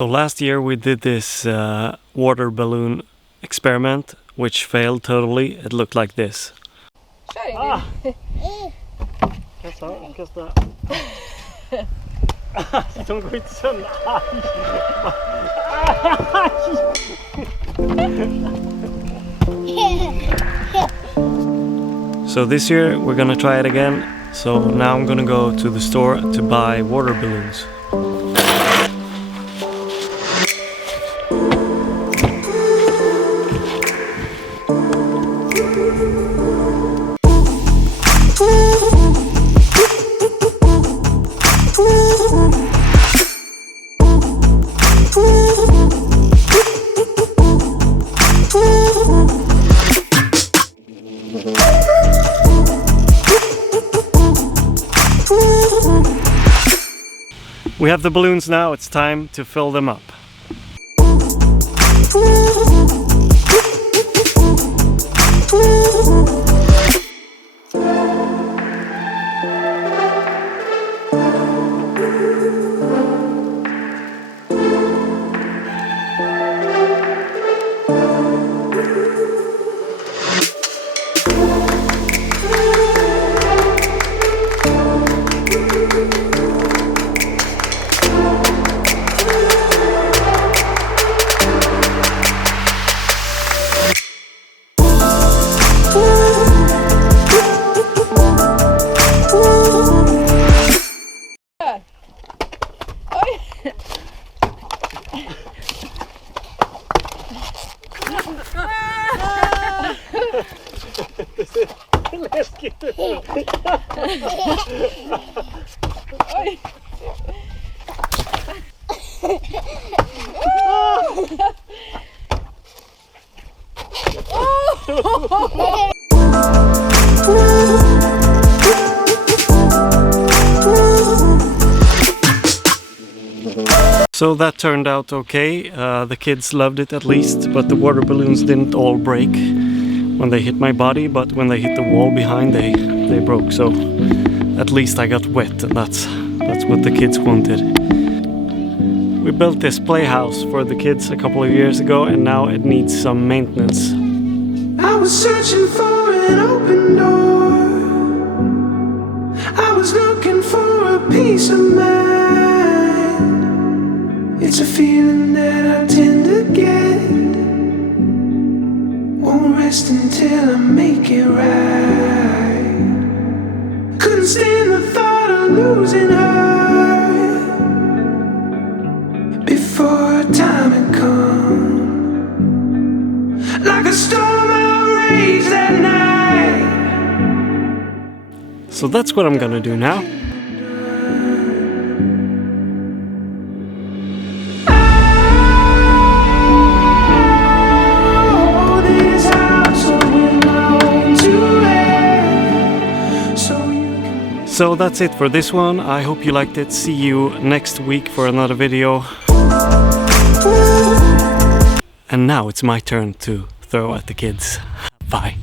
So last year we did this water balloon experiment, which failed totally. It looked like this. Ah! Kasta. De går inte sönder. So this year we're gonna try it again. So now I'm gonna go to the store to buy water balloons. We have the balloons now, it's time to fill them up. Läskigt! Oj! So that turned out okay. The kids loved it at least, but the water balloons didn't all break when they hit my body, but when they hit the wall behind they broke. So at least I got wet, and that's what the kids wanted. We built this playhouse for the kids a couple of years ago, and now it needs some maintenance. I was searching for an open door. I was looking for a peace of mind. It's a feeling that I tend to get. Won't rest until I make it right. Couldn't stand the thought of losing her before time had come. Like a storm outraged that night. So that's what I'm gonna do now. So that's it for this one. I hope you liked it. See you next week for another video. And now it's my turn to throw at the kids. Bye.